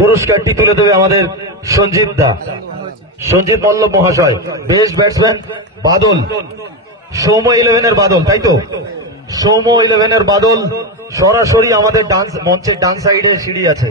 পুরস্কারটি তুলে দেবে আমাদের সঞ্জিত দা, সঞ্জিত মল্লব মহাশয়। বেস্ট ব্যাটসম্যান বাদল, সৌম্য 11-এর বাদল, তাই তো? সৌম্য 11-এর বাদল সরাসরি আমাদের ডান্স মঞ্চের ডান সাইডে সিঁড়ি আছে।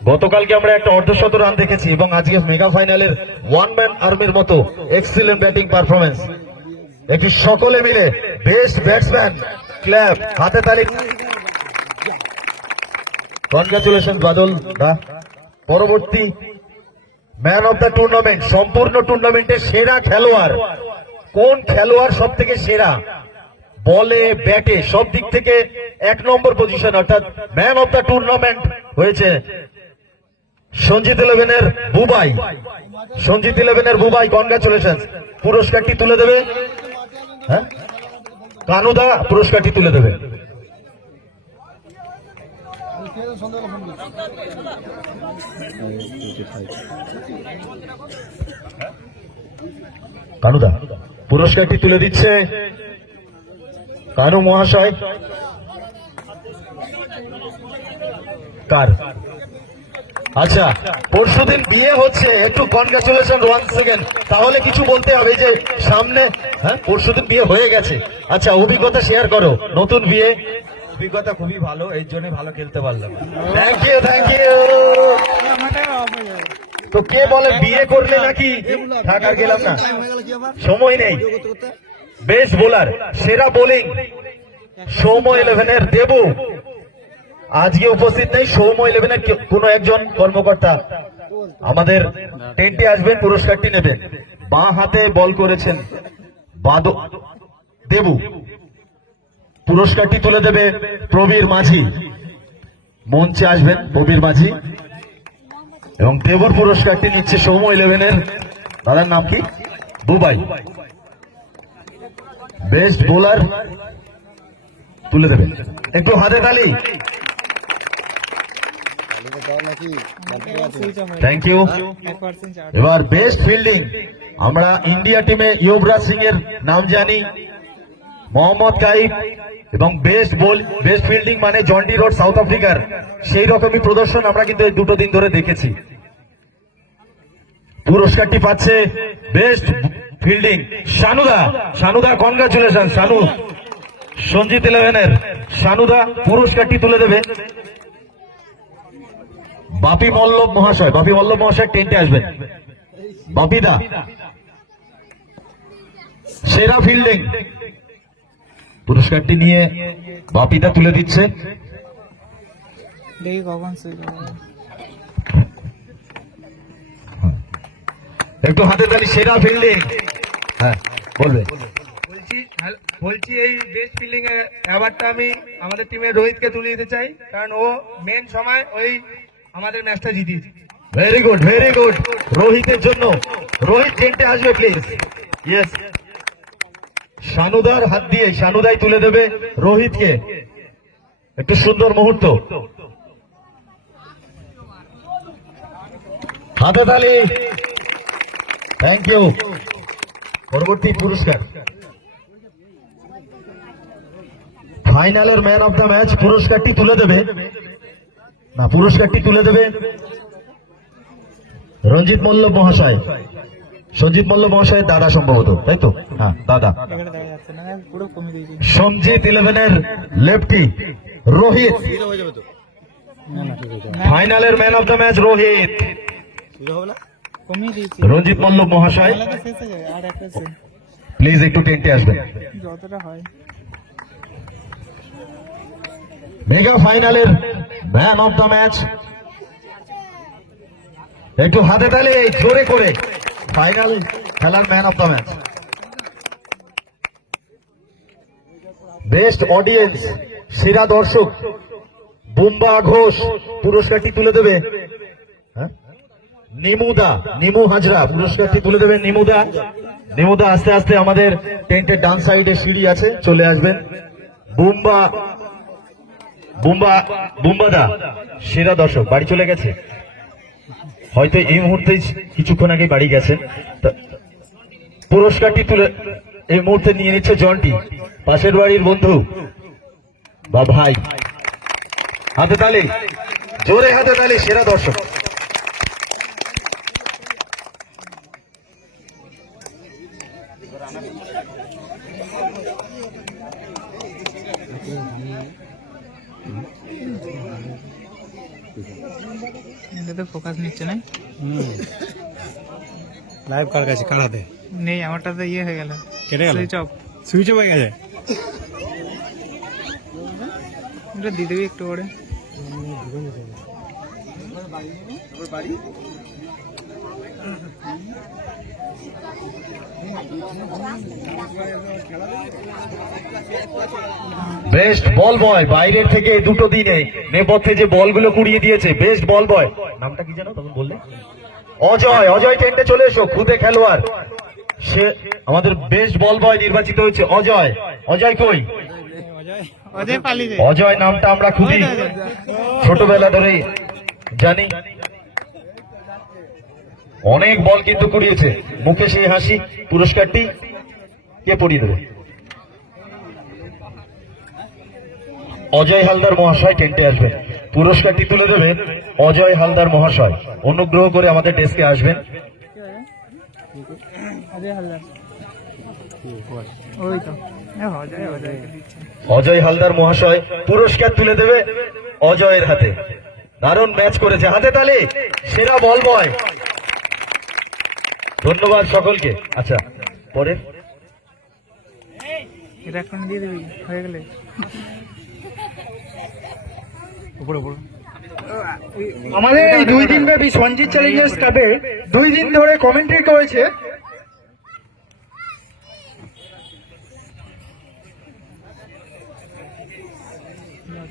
গতকালকে আমরা একটা অর্ধশত রান দেখেছি এবং আজকে মেগা ফাইনালের ওয়ান ম্যান আর্মির মতো এক্সিলেন্ট ব্যাটিং পারফরমেন্স। একটি সকলে মিলে বেস্ট ব্যাটসম্যান ক্ল্যাব, হাতে তালি। কনগ্রাচুলেশন বাদল দা। পরবর্তী ম্যান অফ দ্য টুর্নামেন্ট, সম্পূর্ণ টুর্নামেন্টের সেরা খেলোয়াড়। কোন খেলোয়াড় সব থেকে সেরা, বলে ব্যাটে সব দিক থেকে 1 নম্বর পজিশন, অর্থাৎ ম্যান অফ দ্য টুর্নামেন্ট হয়েছে সঞ্জিত 11-এর বুবাই। সঞ্জিত 11-এর বুবাই, কনগ্রাচুলেশন। পুরস্কারটি তুলে দেবে কানুদা, পুরস্কারটি তুলে দেবে। কানুদা পুরস্কারটি তুলে দিচ্ছে কানু মহাশয়। কার? আচ্ছা, পরশুদিন বিয়ে হচ্ছে, একটু কনগ্রাচুলেশন ওয়ান সেকেন্ড। তাহলে কিছু বলতে হবে যে সামনে, পরশুদিন বিয়ে হয়ে গেছে। আচ্ছা, অভিজ্ঞতা শেয়ার করো। নতুন বিয়ে, অভিজ্ঞতা খুবই ভালো, এই জন্য ভালো খেলতে পারলাম। Thank you, thank you. তো কে বলে বিয়ে করলে নাকি থাকার গেলাম না, সময় নেই। বেস্ট বোলার, সেরা বোলিং সৌম্য 11-এর দেবু আজকে উপস্থিত নেই। সৌম্য 11-এর কোন একজন কর্মকর্তা আমাদের টেন্টে আসবেন, পুরস্কারটি নেবেন। বাঁ হাতে বল করেছেন দেবু, পুরস্কারটি তুলে দেবে প্রবীর মাঝি। মঞ্চে আসবেন প্রবীর মাঝি এবং দেবুর পুরস্কারটি নিচ্ছে সৌম্য 11-এর দাদার নাম কি? বুবাই। বেস্ট বোলার তুলে দেবে, একটু হাতে তালি। Thank you. এবার বেস্ট ফিল্ডিং, আমরা ইন্ডিয়া টিমে ইউবরাজ সিং এর নাম জানি, মোহাম্মদ কাইফ, এবং বেস্ট ফিল্ডিং মানে জন্টি রোড সাউথ আফ্রিকার, সেই রকমই প্রদর্শন আমরা কিন্তু এই দুটো দিন ধরে দেখেছি। পুরস্কারটি পাচ্ছে বেস্ট ফিল্ডিং শানুদা, কনগ্রাচুলেশন শানু। সঞ্জিত 11-এর শানুদা পুরস্কারটি তুলে দেবে বাপি মল্লব মহাশয় টেন্টে আসবেন। বাপিদা, সেরা ফিল্ডিং, পুরস্কারটি নিয়ে বাপিদা তুলে দিচ্ছে। একটু হাতে তালি, সেরা ফিল্ডিং। হ্যাঁ বলবে। বলছি এই বেস্ট ফিল্ডিং এর অ্যাওয়ার্ডটা আমি আমাদের টিমের রোহিতকে তুলে দিতে চাই, কারণ ও মেন সময় ওই আমাদের ম্যাচটা জিতিয়েছে। Very good, very good. রোহিতের জন্য, রোহিত টেন্টে আসবে প্লিজ। ইয়েস, শানুদার হাত দিয়ে শানুদাই তুলে দেবে রোহিতকে। একটু সুন্দর মুহূর্ত, হাতে তালি। Thank you. পরবর্তী পুরস্কার ফাইনালের ম্যান অফ দ্য ম্যাচ, পুরস্কারটি তুলে দেবে রঞ্জিত মল্লব মহাশয়, সঞ্জিত মল্লব মহাশয়ের দাদা সম্ভবত, তাই তো? হ্যাঁ দাদা। সঞ্জিত 11-এর লেফটি রোহিত, ফাইনালের man of the match Rohit. Ranjit মল্লব মহাশয় প্লিজ একটু টেন্টে আসবেন। মেগা ফাইনালের ম্যান অফ দ্য ম্যাচ, একটু হাতে তালি জোরে করে। ফাইনাল খেলার man of the match, best audience, সেরা দর্শক বুম্বা ঘোষ, পুরস্কারটি তুলে দেবে নিমু হাজরা, পুরস্কারটি তুলে দেবে নিমুদা। আস্তে আস্তে আমাদের টেন্টের ডান সাইডে সিঁড়ি আছে, চলে আসবেন। বুম্বাদা সেরা দর্শক, বাড়ি চলে গেছে হয়তো এই মুহূর্তে, কিছুক্ষণ আগে বাড়ি গেছেন। পুরস্কারটি তুলে এই মুহূর্তে নিয়ে নিচ্ছে জন্টি, পাশের বাড়ির বন্ধু বা ভাই। হাতে তালি, জোরে হাতে তালি সেরা দর্শক। এটা তো ফোকাস নিচ্ছে না, লাইভ কার কাছে কার হাতে নেই আমারটা তো ইয়ে হয়ে গেল, কেটে গেল, সুইচ অফ। সুইচ হয়ে গেছে। এটা দিয়ে দেবি একটু করে। বেস্ট বল বয় বাইরের থেকে দুটো দিনে নেপথ্যে যে বলগুলো কুড়িয়ে দিয়েছে, বেস্ট বল বয়, নামটা কি জানো তখন বললে? অজয়। অজয় টেন্টে চলে এসো, খুদে খেলোয়াড় সে আমাদের বেস্ট বল বয় নির্বাচিত হয়েছে অজয়। অজয় কই? অজয় পালিয়ে যায়। অজয় নামটা আমরা খুবই ছোটবেলা ধরেই জানি, অনেক বল কিন্তু কুড়িয়েছে। মুখে সেই হাসি, পুরস্কারটি কে পড়িয়ে দেবে? অজয় হালদার মহাশয় টেন্টে আসবেন, পুরস্কারটি তুলে দেবেন অজয় হালদার মহাশয়। অনুগ্রহ করে আমাদের ডেস্কে আসবেন। অজয় হালদার, ওই তো অজয়, অজয়কে দিচ্ছে। অজয় হালদার মহাশয় পুরস্কার তুলে দেবে অজয়ের হাতে। দারুণ ম্যাচ করেছে, হাতে তালি সেরা বল বয়। ধন্যবাদ সকলকে। আচ্ছা পরে এটা এখন দিয়ে দিবি, হয়ে গেলে উপরে উপরে আমাদের এই 2 দিন ব্যাপী সঞ্জিত চ্যালেঞ্জার্স কাপে 2 দিন ধরে কমেন্ট্রি করেছে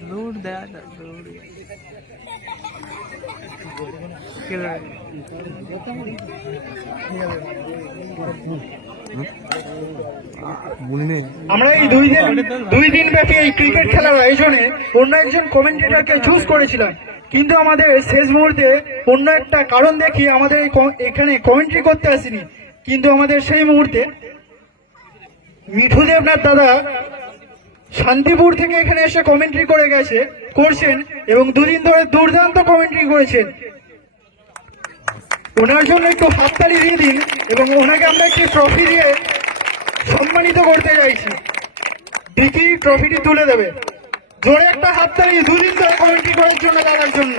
দৌড় দেয়া, দৌড় আমরা এই 2 দিন ব্যাপী এই ক্রিকেট খেলার আয়োজনে অন্য একজন কমেন্টেটরকে চুজ করেছিলাম, কিন্তু আমাদের শেষ মুহূর্তে অন্য একটা কারণ দেখি আমাদের এখানে কমেন্ট্রি করতে আসেনি। কিন্তু আমাদের সেই মুহূর্তে মিঠু দেবনাথ দাদা শান্তিপুর থেকে এখানে এসে কমেন্ট্রি করছেন এবং 2 দিন ধরে দুর্দান্ত কমেন্ট্রি করেছেন। ওনার জন্য একটু হাততালি দিয়ে দিন এবং ওনাকে আমরা একটি ট্রফি দিয়ে সম্মানিত করতে চাইছি। দিকি ট্রফিটি তুলে দেবে, জোরে একটা হাততালি 2 দিন ধরে কমেন্ট্রি করার জন্য দাদার জন্য।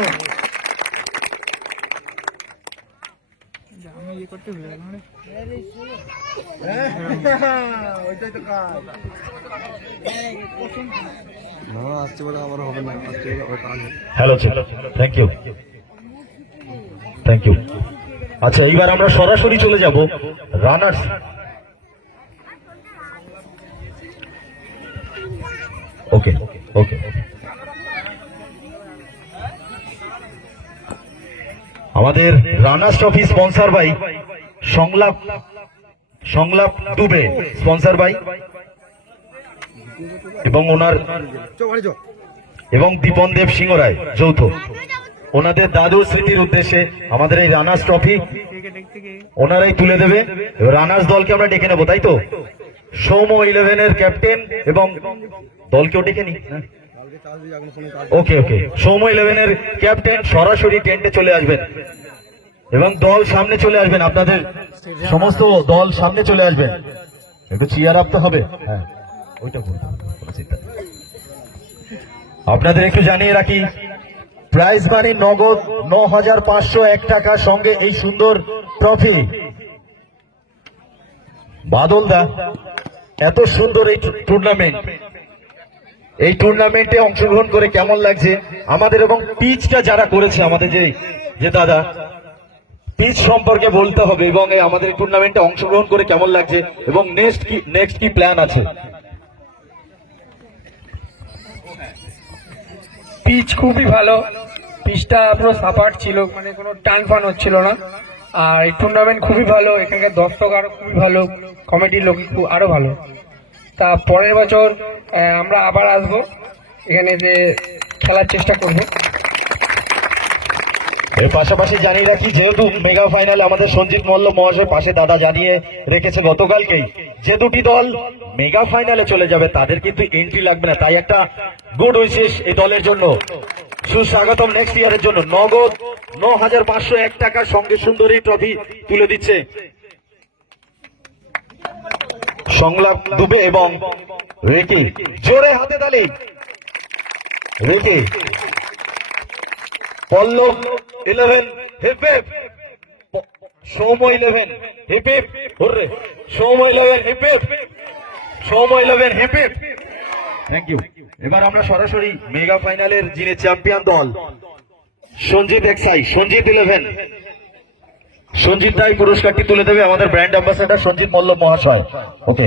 আমি ইয়ে করতে ভুলে গেলাম রে। না আসছে বলে আবার হবে না, আসছে বলে আবার কাজ হবে। Hello, thank you, thank you. আচ্ছা এইবার আমরা সরাসরি চলে যাব রানার্স। ওকে ওকে, আমাদের রানার্স ট্রফি স্পন্সর বাই সংলাপ দুবে, স্পন্সর বাই এবং ওনার এবং দীপন দেব সিংহ রায় যৌথ, ওনাদের দাদুর স্মৃতির উদ্দেশ্যে আমাদের এই রানার্স ট্রফি ওনারাই তুলে দেবে। রানার্স দলকে আমরা ডেকে নেবো, তাই তো? সৌম্য 11 এর ক্যাপ্টেন এবং দলকেও ডেকে নি। ওকে ওকে, সৌম্য 11 এর ক্যাপ্টেন সরাসরি টেন্টে চলে আসবেন এবং দল সামনে চলে আসবেন। আপনাদের সমস্ত দল সামনে চলে আসবেন, একটু চিয়ার আপ তো হবে। হ্যাঁ ওইটা বলুন। আপনাদের একটু জানিয়ে রাখি, প্রাইজ মানি নগদ 9,501 টাকা, সঙ্গে এই সুন্দর ট্রফি। বাদল দা, এত সুন্দর এই টুর্নামেন্টে অংশগ্রহণ করে কেমন লাগছে আমাদের, এবং পিচটা যারা করেছে আমাদের যে দাদা, পিচ সম্পর্কে বলতে হবে এবং আমাদের টুর্নামেন্টে অংশগ্রহণ করে কেমন লাগছে এবং নেক্সট কি প্ল্যান আছে? পিচ খুবই ভালো, পিচটা পুরো সাপাট ছিল, মানে কোনো টান ফান হচ্ছিল না। আর এই টুর্নামেন্ট খুবই ভালো, এখানকার দর্শক আরো খুবই ভালো, কমিটির লোক আরো ভালো। তা পরের বছর আমরা আবার আসবো এখানে, যে খেলার চেষ্টা করবো। এর পাশাপাশি জানিয়ে রাখি, যেহেতু মেগা ফাইনাল আমাদের সঞ্জিত মল্ল মহাশয় পাশে দাদা জানিয়ে রেখেছে গতকালকেই, যে দুটি দল মেগা ফাইনালে চলে যাবে তাদের কিন্তু এন্ট্রি লাগবে না, তাই একটা গুড উইশেস এই দলের জন্য। সুস্বাগতম নেক্সট ইয়ারের জন্য নগদ 9,501 টাকার সঙ্গে সুন্দরী ট্রফি তুলে দিচ্ছে সংলাপ দুবে এবং রেকি। জোরে হাতে তালি। রেকি, Pallab 11 hip hip, Soumya 11 hip hip, hurray, Soumya 11 hip hip, Soumya 11 hip hip. Thank you. এবার আমরা সরাসরি মেগা ফাইনালের যিনি চ্যাম্পিয়ন দল সঞ্জিত এক্সাই, সঞ্জিত 11, সঞ্জিত রায় পুরস্কারটি তুলে দেবে আমাদের ব্র্যান্ড অ্যাম্বাসেডর সঞ্জিত মল্ল মহাশয়। ওকে,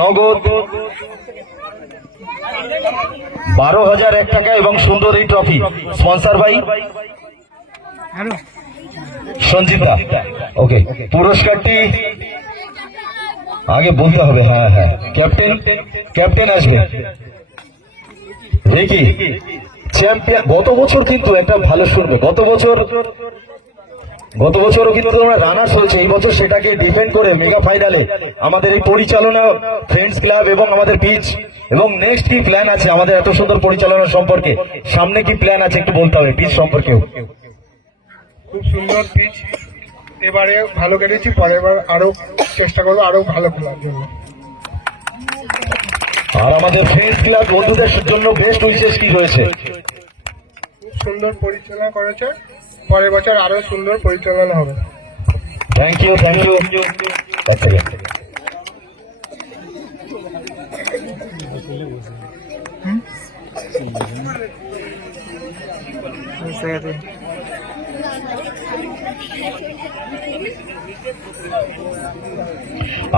নগদ 12,001 টাকা এবং সুন্দর এই trophy sponsor by hello Sanjit দা। ওকে, পুরস্কারটি আগে বলতে হবে। হ্যাঁ হ্যাঁ, ক্যাপ্টেন আসবে। রেকি চ্যাম্পিয়ন। গত বছর কিন্তু একটা ভালো শুনবে, গত বছরও কিন্তু তোমরা রানার্স হয়েছে। এই বছর সেটাকে ডিফেন্ড করে মেগা ফাইনালে আমাদের এই পরিচালনা, ফ্রেন্ডস ক্লাব এবং আমাদের পিচ এবং নেক্সট কি প্ল্যান আছে আমাদের এত সুন্দর পরিচালনা সম্পর্কে, সামনে কি প্ল্যান আছে একটু বলতে হবে পিচ সম্পর্কেও। খুব সুন্দর পিচ, এবারে ভালো কেটেছি, পরের বার আরো চেষ্টা করবো আরো ভালো খেলার জন্য। আর আমাদের ফ্রেন্ডস ক্লাব বন্ধুদের জন্য বেস্ট উইশেস কি রয়েছে? খুব সুন্দর পরিচালনা করেছে, পরের বছর আরো সুন্দর পরিচালনা হবে। Thank you, thank you. বুঝতে গেছি।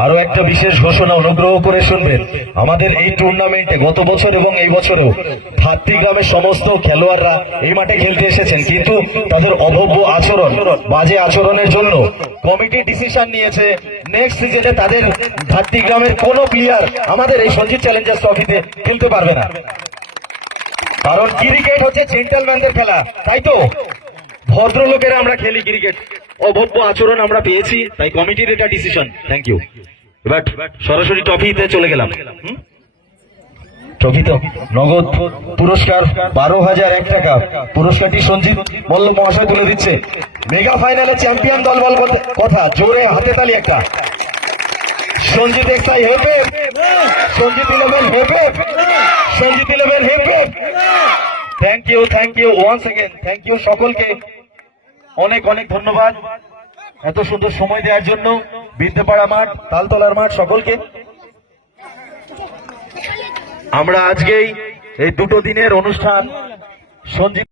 আরো একটা বিশেষ ঘোষণা অনুগ্রহ করে শুনবেন। আমাদের এই টুর্নামেন্টে গত বছর এবং এই বছরও ভাতৃ গ্রামের সমস্ত খেলোয়াড়রা এই মাঠে খেলতে এসেছেন, কিন্তু তাদের অভব্য আচরণ, বাজে আচরণের জন্য কমিটি ডিসিশন নিয়েছে নেক্সট সিজনে তাদের ভাতৃ গ্রামের কোনো প্লেয়ার আমাদের এই সঞ্জিত চ্যালেঞ্জার্স ট্রফিতে খেলতে পারবে না। কারণ ক্রিকেট হচ্ছে জেন্টলম্যানদের খেলা, তাই তো ভদ্রলোকেরা আমরা খেলি ক্রিকেট। অভব্য আচরণ আমরা পেয়েছি, তাই কমিটির এটা ডিসিশন। Thank you. এবার সরাসরি ট্রফিতে চলে গেলাম। ট্রফি তো নগদ পুরস্কার 12,001 টাকা, পুরস্কারটি সঞ্জিত মল্ল মহাশয় তুলে দিচ্ছে। মেগা ফাইনালে চ্যাম্পিয়ন দল বল কথা, জোরে হাতে তালি একটা। সঞ্জিত এক্সাই হেপে, সঞ্জিত 11 হেপে, সঞ্জিত 11 হেপে। Thank you once again, thank you সকলকে, অনেক অনেক ধন্যবাদ এত সুন্দর সময় দেওয়ার জন্য। বিদ্যাপাড়া মাঠ, তালতলার মাঠ, সকলকে আমরা আজকেই এই দুটো দিনের অনুষ্ঠান সঞ্জিত